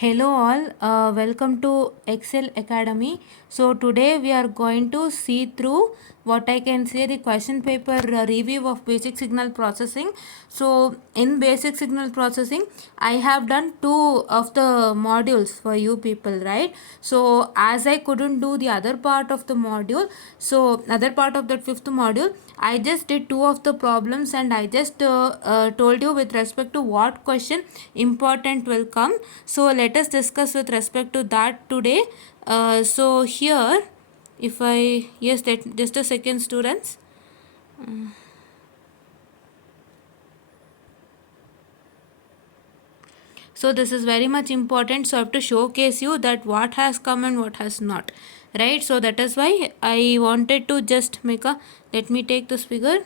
Hello all, welcome to Excel Academy. So today we are going to see through what I can say the question paper review of basic signal processing. So in basic signal processing I have done two of the modules for you people, right? So as I couldn't do the other part of the module, so other part of that fifth module, I just did two of the problems and I just told you with respect to what question important will come. So let us discuss with respect to that today. So here if I yes that just a second students. So this is very much important, so I have to showcase you that what has come and what has not, right? So that is why I wanted to just make a, let me take this figure.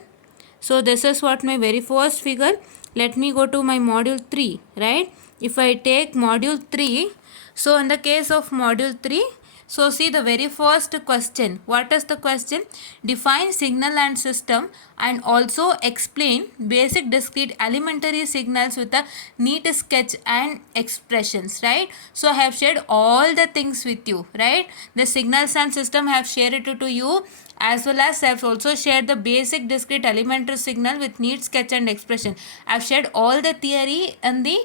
So this is what my very first figure. Let me go to my module 3, right? If I take module 3, so in the case of module 3, so see the very first question. What is the question? Define signal and system and also explain basic discrete elementary signals with a neat sketch and expressions, right? So I have shared all the things with you, right? The signals and system I have shared it to you, as well as I have also shared the basic discrete elementary signal with neat sketch and expression. I have shared all the theory and the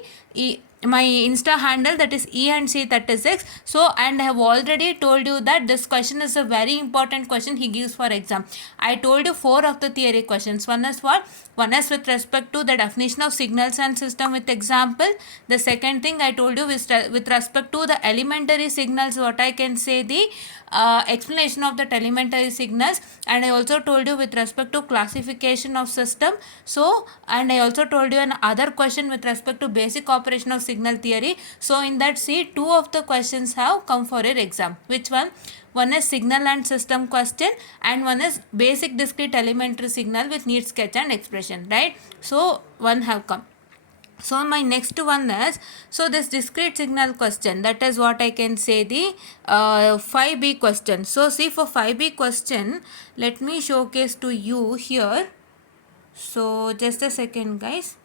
my Insta handle, that is ENC36. So and I have already told you that this question is a very important question he gives for exam. I told you four of the theory questions. One is what? One is with respect to the definition of signals and system with example. The second thing I told you with respect to the elementary signals, what I can say the explanation of the elementary signals, and I also told you with respect to classification of system. So and I also told you another question with respect to basic operation of signal theory. So in that, see, two of the questions have come for your exam. Which one? One is signal and system question and one is basic discrete elementary signal with neat sketch and expression, right? So one have come. So my next one is, so this discrete signal question, that is what I can say the 5B question. So see, for 5B question, let me showcase to you here. So just a second guys.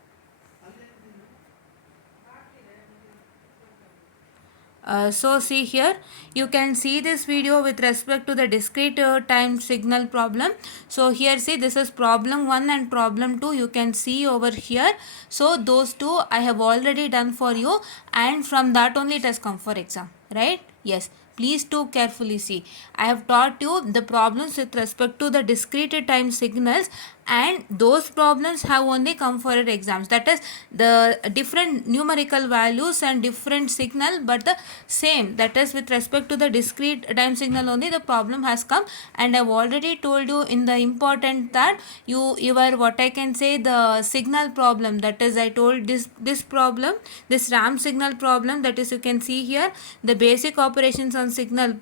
So see here, you can see this video with respect to the discrete time signal problem. So here see, this is problem 1 and problem 2, you can see over here. So those two I have already done for you, and from that only it has come for exam, right? Yes, please do carefully see. I have taught you the problems with respect to the discrete time signals, and those problems have only come for your exams. That is the different numerical values and different signal, but the same, that is with respect to the discrete time signal only the problem has come. And I have already told you in the important that your what I can say the signal problem, that is I told this problem, this RAM signal problem, that is you can see here the basic operations on signal,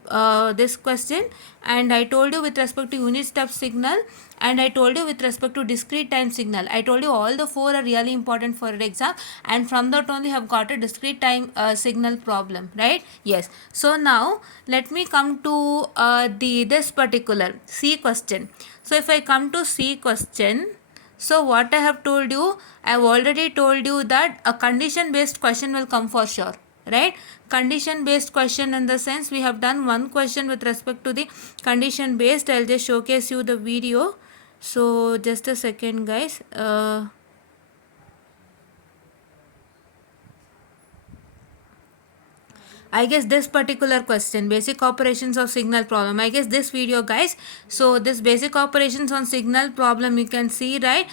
this question. And I told you with respect to unit step signal, and I told you with respect to discrete time signal. I told you all the four are really important for your exam, and from that only have got a discrete time signal problem, right? Yes. So now let me come to this particular C question. So if I come to C question, so what I have told you, I have already told you that a condition based question will come for sure, right? Condition based question, in the sense we have done one question with respect to the condition based. I'll just showcase you the video. So just a second guys. I guess this particular question, basic operations of signal problem, I guess this video guys. So this basic operations on signal problem you can see, right?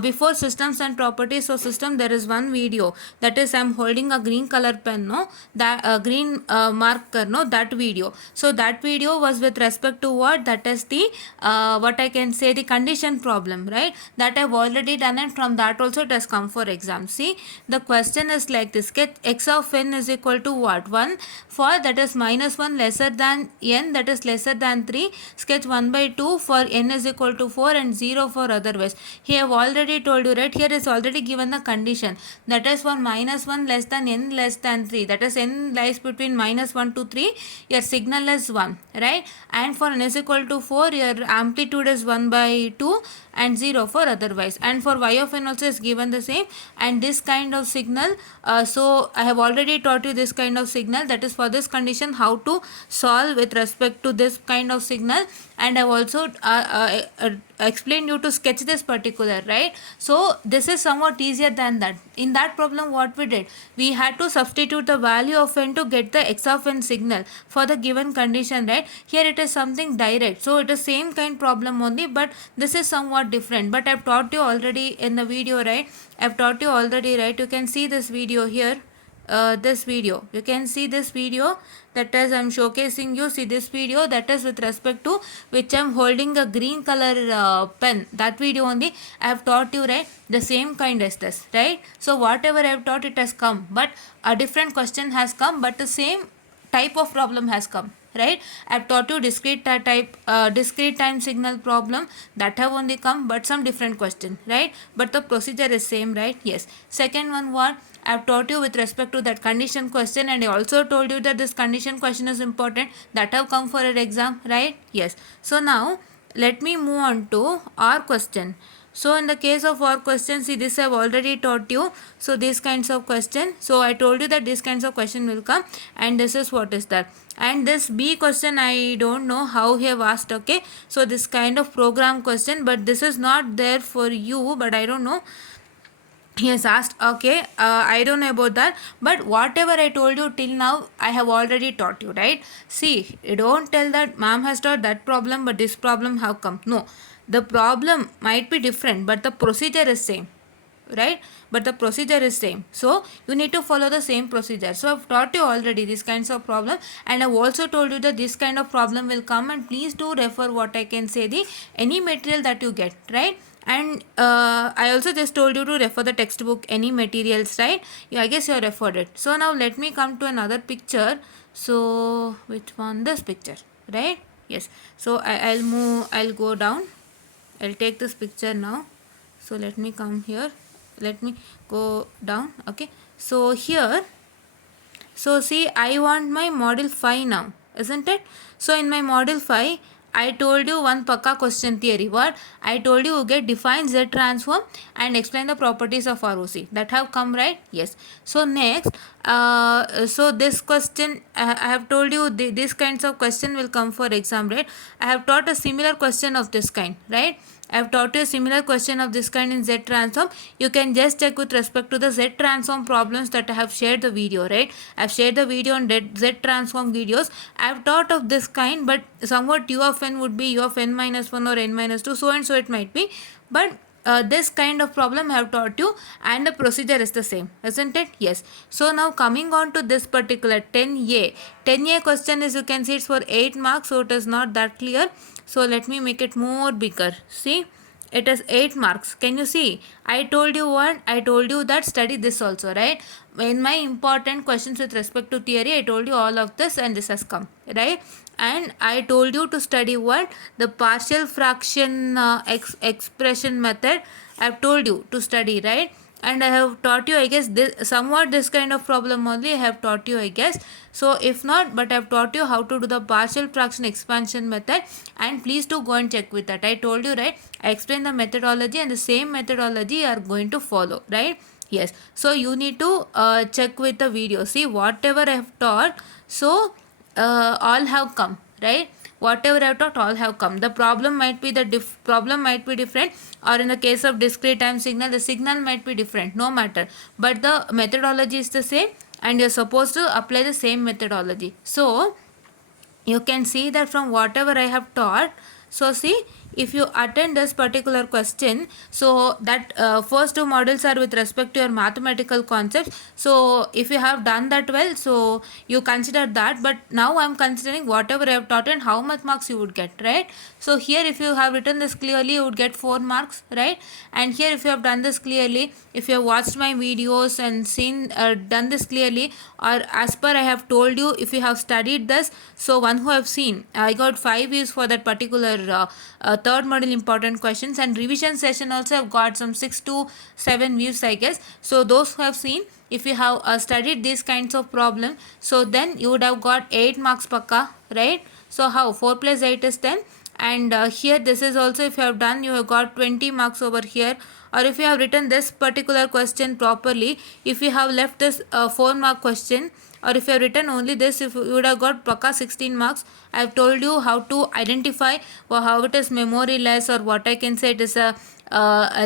Before systems and properties of system, there is one video, that is I'm holding a green color pen, no, that green marker, no, that video. So that video was with respect to what? That is the what I can say the condition problem, right? That I've already done, and from that also it has come for exam. See, the question is like this: get x of n is equal to what? 1 for that is minus 1 lesser than n, that is lesser than 3, sketch 1 by 2 for n is equal to 4 and 0 for otherwise. Here I have already told you, right? Here is already given the condition, that is for minus 1 less than n less than 3, that is n lies between minus 1 to 3, your signal is 1, right? And for n is equal to 4, your amplitude is 1 by 2 and 0 for otherwise. And for y of n also is given the same, and this kind of signal, so I have already taught you this kind of signal, that is for this condition how to solve with respect to this kind of signal, and I have also explained you to sketch this particular, right? So this is somewhat easier than that. In that problem what we did, we had to substitute the value of n to get the x of n signal for the given condition, right? Here it is something direct, so it is same kind problem only, but this is somewhat different. But I have taught you already in the video, right? I have taught you already, right? You can see this video here. This video, you can see this video, that is I'm showcasing you. See this video, that is with respect to which I'm holding a green color pen, that video only I have taught you, right? The same kind as this, right? So whatever I have taught, it has come, but a different question has come, but the same type of problem has come, right? I have taught you discrete discrete time signal problem, that have only come, but some different question, right? But the procedure is same, right? Yes. Second one, what I have taught you with respect to that condition question, and I also told you that this condition question is important, that have come for an exam, right? Yes. So now let me move on to our question. So in the case of our question, see this I have already taught you. So these kinds of question, so I told you that these kinds of question will come, and this is what is that. And this B question, I don't know how he have asked, okay? So this kind of program question, but this is not there for you, but I don't know. He has asked, okay, I don't know about that, but whatever I told you till now, I have already taught you, right? See, you don't tell that ma'am has taught that problem, but this problem have come. No, the problem might be different, but the procedure is same, right? But the procedure is same, so you need to follow the same procedure. So I've taught you already these kinds of problem, and I've also told you that this kind of problem will come, and please do refer what I can say, the any material that you get, right? And I also just told you to refer the textbook, any materials, right? I guess you have referred it. So now let me come to another picture. So which one? This picture, right? Yes. So I'll move, I'll go down, I'll take this picture now. So let me come here, let me go down, okay? So here, so see, I want my model 5 now, isn't it? So in my model 5, I told you one Pakka question theory. What? I told you get define Z transform and explain the properties of ROC. That have come, right? Yes. So next, so this question, I have told you this kinds of question will come for exam, right? I have taught a similar question of this kind, right? I have taught you a similar question of this kind in Z transform. You can just check with respect to the Z transform problems that I have shared the video, right? I have shared the video on Z transform videos. I have taught of this kind, but somewhat U of n would be U of n minus 1 or n minus 2, so and so it might be. But this kind of problem I have taught you, and the procedure is the same, isn't it? Yes. So now coming on to this particular 10A. 10A question is, you can see it's for 8 marks, so it is not that clear. So let me make it more bigger. See, it is 8 marks. Can you see? I told you what? I told you that study this also, right? In my important questions with respect to theory, I told you all of this, and this has come, right? And I told you to study what? The partial fraction expression method. I have told you to study, right? And I have taught you, I guess, somewhat this kind of problem only I have taught you, I guess. So if not, but I have taught you how to do the partial fraction expansion method, and please do go and check with that. I told you, right? I explained the methodology, and the same methodology you are going to follow, right? Yes. So you need to check with the video. See, whatever I have taught, so all have come, right? Whatever I have taught, all have come. The problem might be problem might be different, or in the case of discrete time signal, the signal might be different, no matter. But the methodology is the same, and you're supposed to apply the same methodology. So you can see that from whatever I have taught, so see, if you attend this particular question, so that first two modules are with respect to your mathematical concepts. So if you have done that well, so you consider that. But now I'm considering whatever I have taught and how much marks you would get, right? So here if you have written this clearly, you would get 4 marks, right? And here if you have done this clearly, if you have watched my videos and seen done this clearly, or as per I have told you, if you have studied this, so one who have seen, I got 5 views for that particular third module important questions, and revision session also have got some 6 to 7 views, I guess. So those who have seen, if you have studied these kinds of problem, so then you would have got 8 marks pakka, right? So how 4 plus 8 is 10, and here this is also, if you have done, you have got 20 marks over here. Or if you have written this particular question properly, if you have left this 4 mark question, or if you have written only this, if you would have got pakka 16 marks. I have told you how to identify or how it is memory less, or what I can say it is a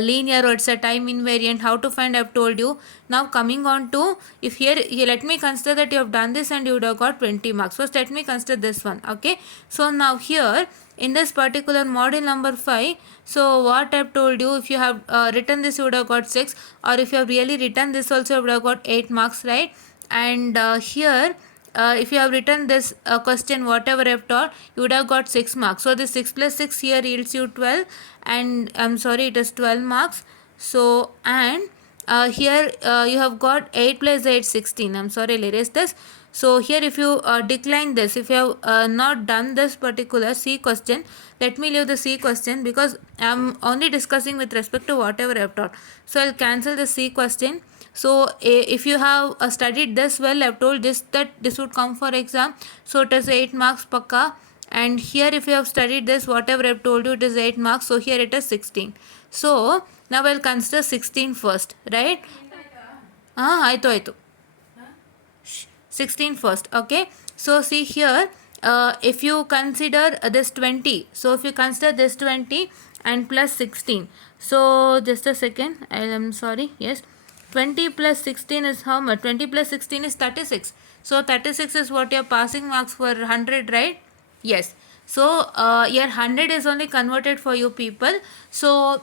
linear or it's a time invariant, how to find I have told you. Now coming on to, if here let me consider that you have done this and you would have got 20 marks. First let me consider this one, okay? So now here in this particular module number 5, so what I have told you, if you have written this, you would have got 6, or if you have really written this also, you would have got 8 marks, right? And here if you have written this question whatever I have taught, you would have got 6 marks. So this 6 plus 6 here yields you 12, and I'm sorry, it is 12 marks. So and here you have got 8 plus 8 16. I'm sorry, I'll erase this. So here if you decline this, if you have not done this particular C question, let me leave the C question because I'm only discussing with respect to whatever I have taught. So I'll cancel the C question. So if you have studied this well, I have told this that this would come for exam, so it is 8 marks pakka. And here if you have studied this, whatever I have told you, it is 8 marks, so here it is 16. So now I'll consider 16 first, right? Aito 16 first, okay? So see here, if you consider this 20, so if you consider this 20 and plus 16, so just a second, I'm sorry, yes, 20 plus 16 is how much? 20 plus 16 is 36. So 36 is what your passing marks for 100, right? Yes. So your 100 is only converted for you people. So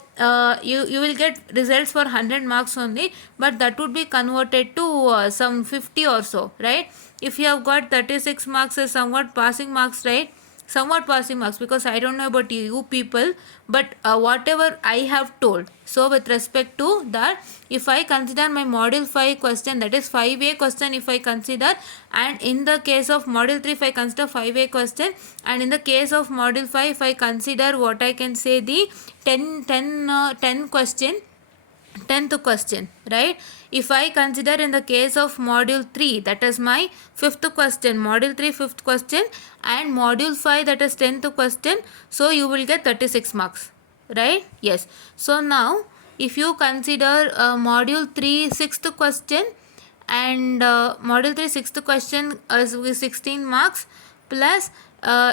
you will get results for 100 marks only, but that would be converted to some 50 or so, right? If you have got 36 marks is somewhat passing marks, right? Somewhat passing marks, because I don't know about you people, but whatever I have told. So with respect to that, if I consider my module 5 question, that is 5A question if I consider, and in the case of module 3 if I consider 5A question, and in the case of module 5 if I consider what I can say the 10 question, 10th question, right? If I consider in the case of module 3, that is my 5th question, module 3 5th question, and module 5 that is 10th question, so you will get 36 marks, right? Yes. So now if you consider module 3 6th question, and module 3 6th question is 16 marks, plus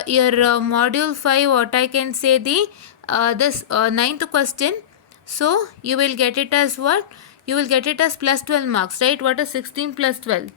your module 5 what I can say the this 9th question, so you will get it as what? You will get it as plus 12 marks, right? What is 16 plus 12?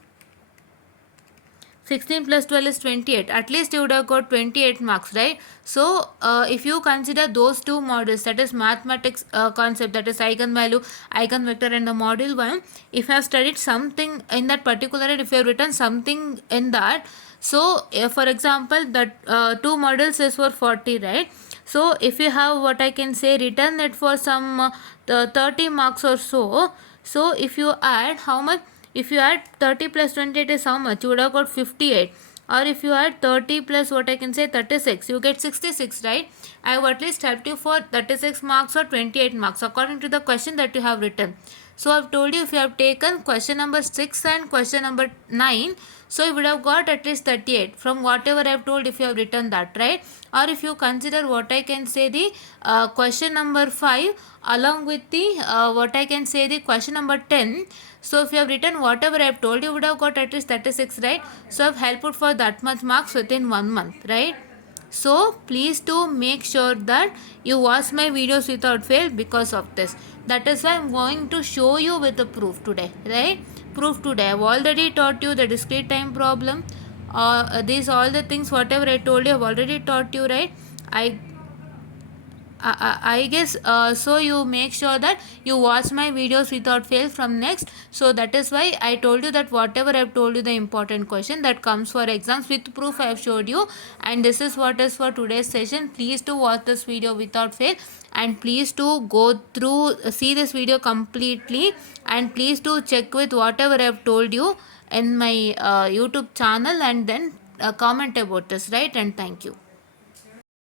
16 plus 12 is 28. At least you would have got 28 marks, right? So if you consider those two modules, that is mathematics concept, that is eigenvalue, eigenvector, and the module 1, if you have studied something in that particular, if you have written something in that, so for example that 2 modules is for 40, right? So if you have what I can say written it for some 30 marks or so, so if you add how much, if you add 30 plus 28 is how much? You would have got 58. Or if you add 30 plus what I can say 36, you get 66, right? I have at least helped you for 36 marks or 28 marks according to the question that you have written. So I have told you, if you have taken question number 6 and question number 9, so you would have got at least 38 from whatever I have told if you have written that, right? Or if you consider what I can say the question number 5 along with the what I can say the question number 10. So if you have written whatever I have told, you would have got at least 36, right? So I have helped for that much marks within 1 month, right? So please do make sure that you watch my videos without fail because of this. That is why I am going to show you with the proof today, right? Proof today. I have already taught you the discrete time problem. These all the things whatever I told you, I have already taught you, right? I guess so you make sure that you watch my videos without fail from next. So that is why I told you that whatever I've told you, the important question that comes for exams with proof I have showed you. And this is what is for today's session. Please to watch this video without fail, and please to go through see this video completely, and please to check with whatever I have told you in my YouTube channel, and then comment about this, right? And thank you.